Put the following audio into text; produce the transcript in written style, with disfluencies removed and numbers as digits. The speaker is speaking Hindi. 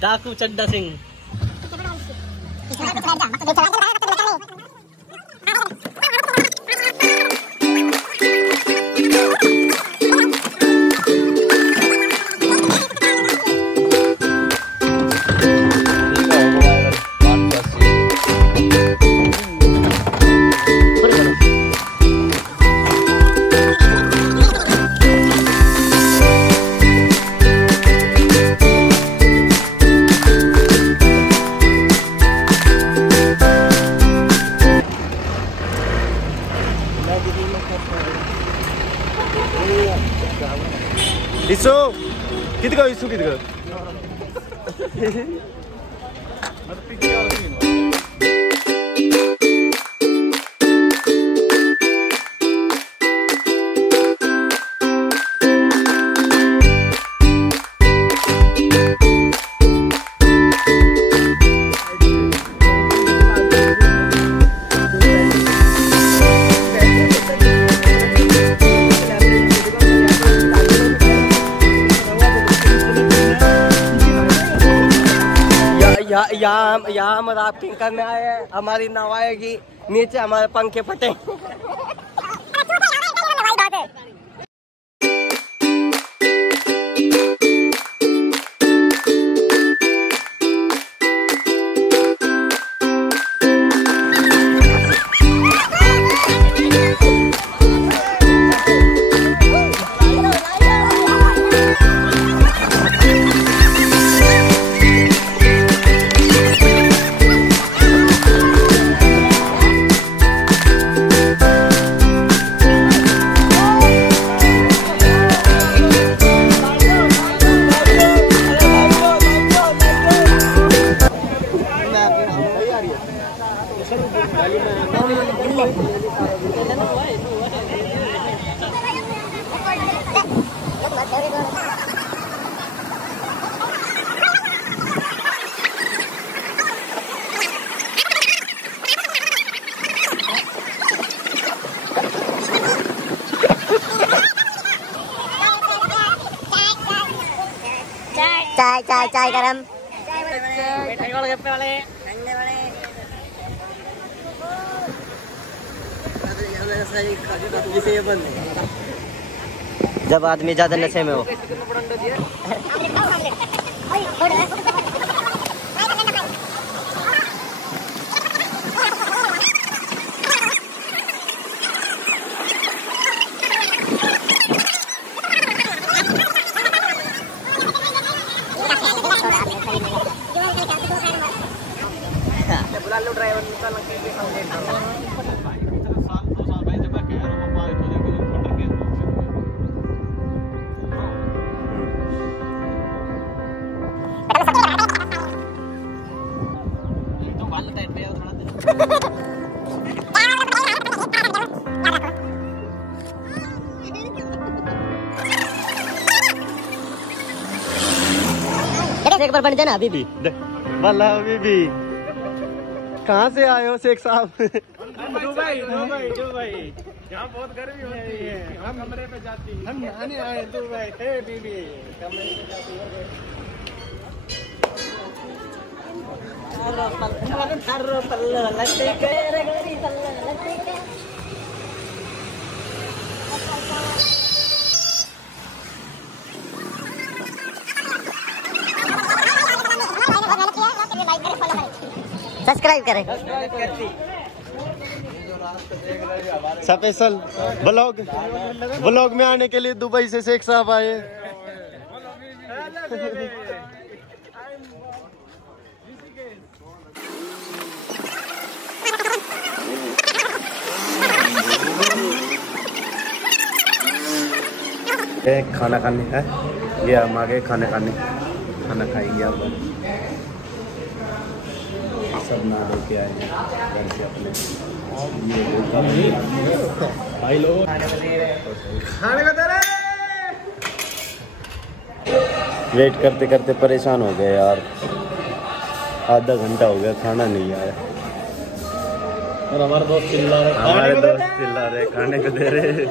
डाकू चड्डा सिंह। इसो कितको इसो कितको यहाँ हम राफ्टिंग करने आए हैं। हमारी नाव आएगी, नीचे हमारे पंखे फटे। चाय चाय चाय गरम जब आदमी ज्यादा नशे में हो। एक बार बन जाना अभी भी वाला अभी भी। कहाँ से आए हो शेख साहब? दुबई दुबई दुबई, यहाँ बहुत गर्मी होती है। हम कमरे पे जाती हैं। हम नहाने आए दुबई थे बीबी, कमरे पे जाती है। सब्सक्राइब करें। स्पेशल ब्लॉग में आने के लिए दुबई से शेख साहब आए। खाना खाने है, ये हम आ गए खाना खाने। खाना खाएंगे आप सब ना लेके आए घर से अपने। भाई लोग खाने को दे रहे। वेट करते करते परेशान हो गए यार, आधा घंटा हो गया खाना नहीं आया। और हमारे दोस्त चिल्ला रहे खाने को दे रहे।